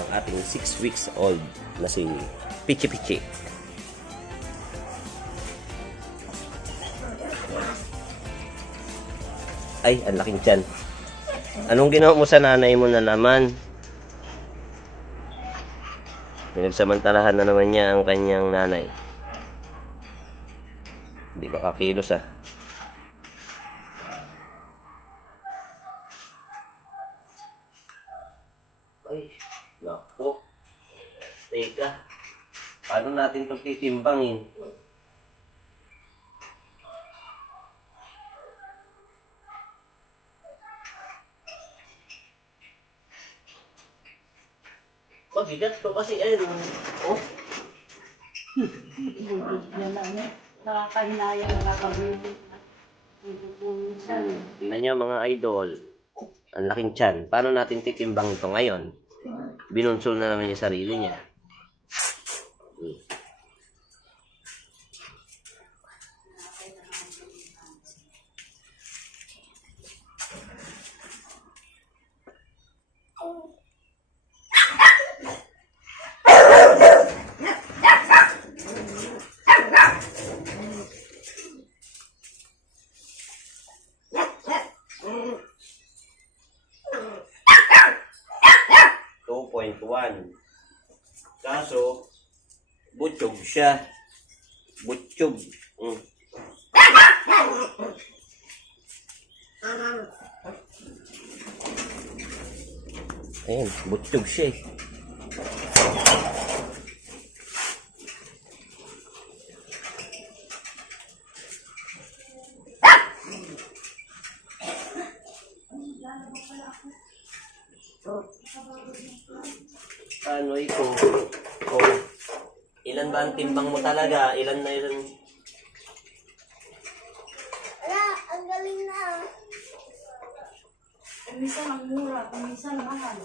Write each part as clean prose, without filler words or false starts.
ang ating 6 weeks old na si Pichi Pichi. Ay, ang laking tiyan. Anong ginawa mo sa nanay mo na naman? Pinagsamantalahan na naman niya ang kanyang nanay. Hindi ba kakilos ah? Ay, naku. Teka. Paano natin ito titimbangin? Mabigat to kasi oh. Nakakahinaya, nakakabili. Tingnan niyo mga idol. Ang laking tiyan. Paano natin titimbang ito ngayon? Binunsol na naman yung sarili niya. 2.1. Kaso, butchog siya. Butchog. Ayan, butchog siya eh. Ano ito? Oh, ilan ba ang timbang mo talaga? Ilan na ilan? Wala, ang galing na. Minsan ang mura, minsan mahal.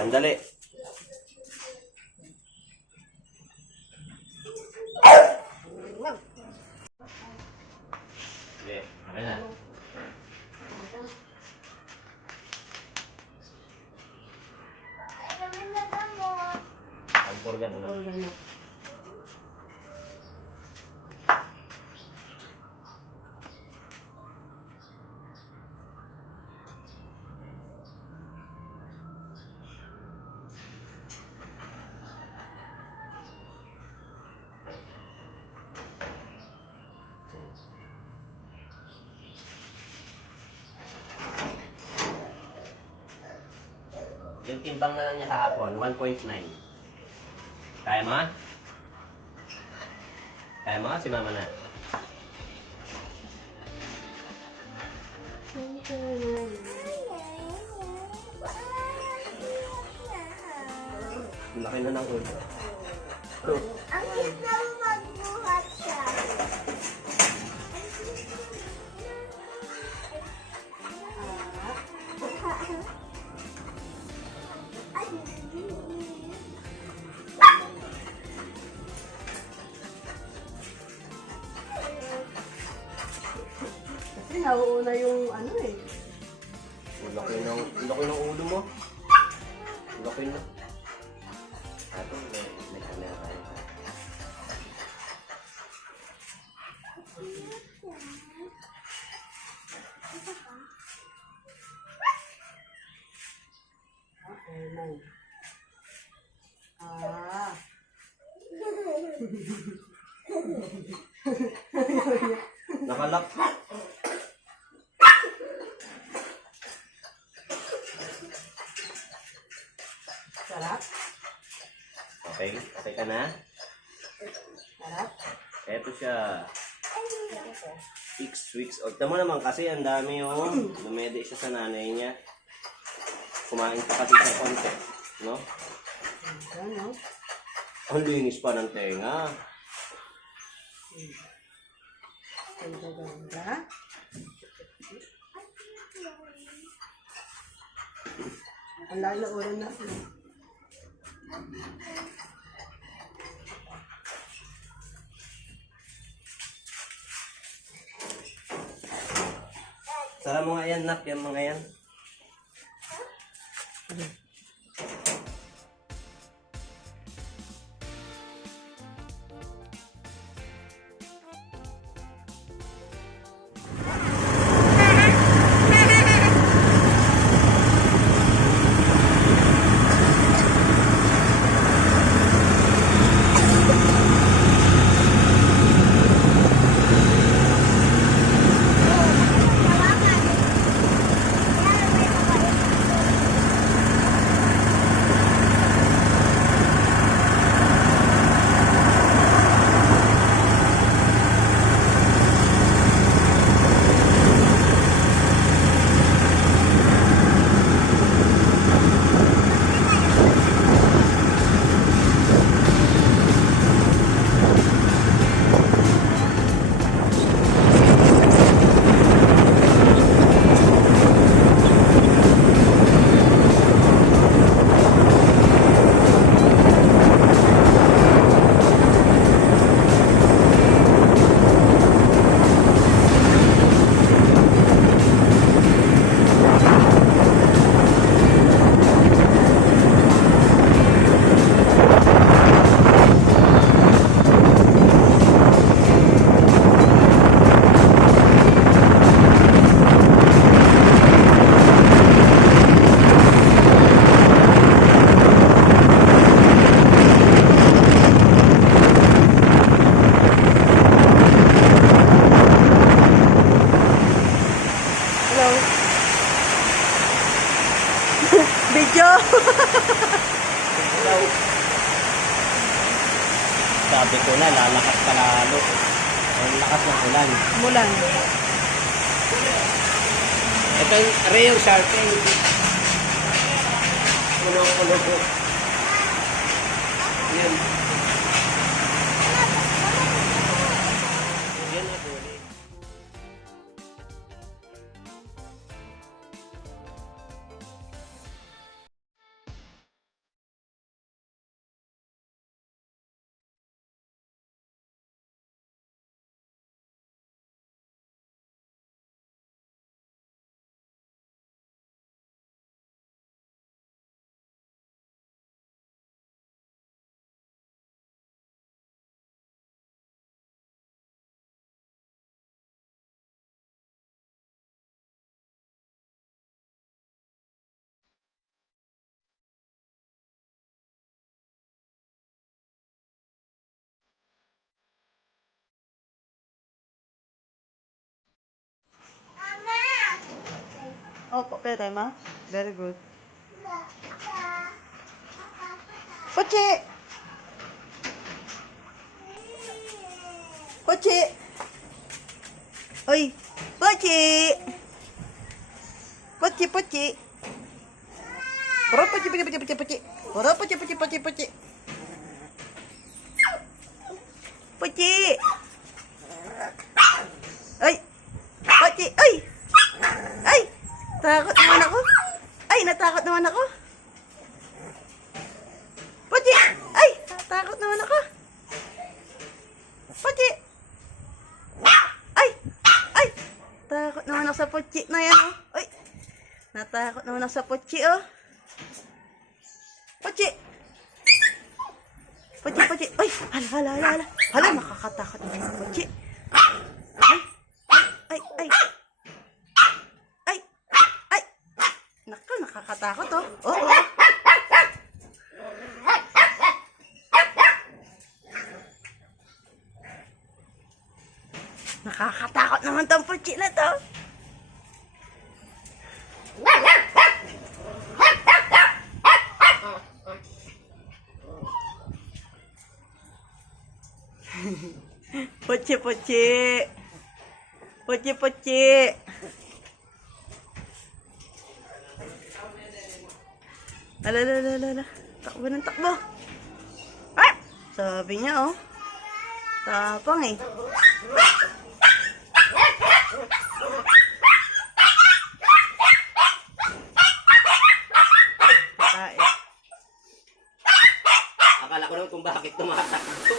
Sandali. Okay, okay na. Ang galing na gamot. Ang organ na. Yung timbang na lang niya kahapon, 1.9. Kaya mo? Kaya mo? Si mama na. Laki na ng ulo. Ang cute na magbuhat siya. Kasi nauuna yung ano eh. Laki ng ulo mo. Laki na. Ato, may camera tayo. Okay, man. Ah. Nakalak. Sarap? Okay? Okay ka na? Sarap? Eto siya. 6 weeks old. Tama naman kasi ang dami yung dumede siya sa nanay niya. Kumain pa kasi sa konti. No? Ano? Ang linis pa ng tenga. Ganda-ganda. Ang lalo oras na. Sara mo nga yan, nak. Yan mga yan. Hello. Video. Sabi ko na, lalakas ka lalo. Ang lakas ng ulan. Mulan. Ito yung Rio Sharping. Pulo-pulo po. Yan. Yan na po. Opo, pwede ma. Very good. Pochi! Pochi! Oy! Pochi! Pochi, pochi! Puro pochi, pochi, pochi, pochi, pochi! Puro pochi, pochi, pochi, pochi! Pochi! Ay! Pochi! Ay! Ay! Takot naman ako. Ay, natakot naman ako. Pochi! Ay! Natakot naman ako. Pochi! Ay! Ay! Takot naman ako sa pochi na yan, oh. Ay! Natakot naman ako sa pochi, oh. Pochi! Pochi, pochi! Ay! Hala, hala, hala, hala. Hala, nakakatakot naman sa pochi. Ay! Ay! Ay! Ay! Ay! Naku, nakakatakot, oh. Oo. Nakakatakot naman tong pochi na to. Pochi, pochi. Pochi, pochi. Ala, ala, ala, ala. Takbo ng takbo. Ah! Sabi niya, oh. Tapang, eh. Akala ko naman kung bakit tumatakbo.